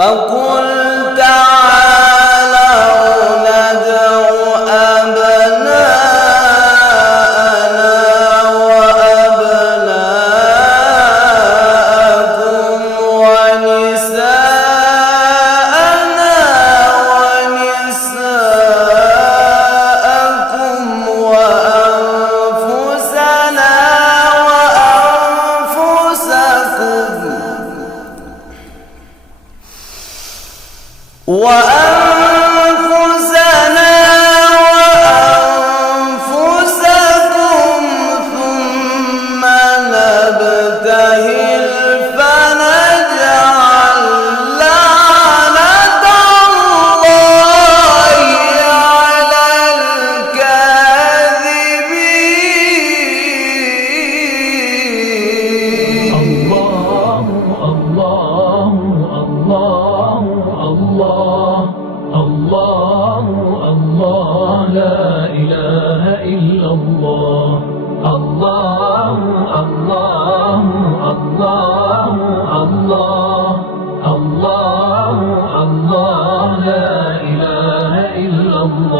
فقل تعالوا ندع أبناءنا وأبناءكم ونساءنا ونساءكم وأنفسنا وأنفسكم ثم نبتهل فنجعل لعنة الله على الكاذبين. الله الله الله الله الله الله لا إله إلا الله. الله الله الله الله الله الله لا إله إلا الله.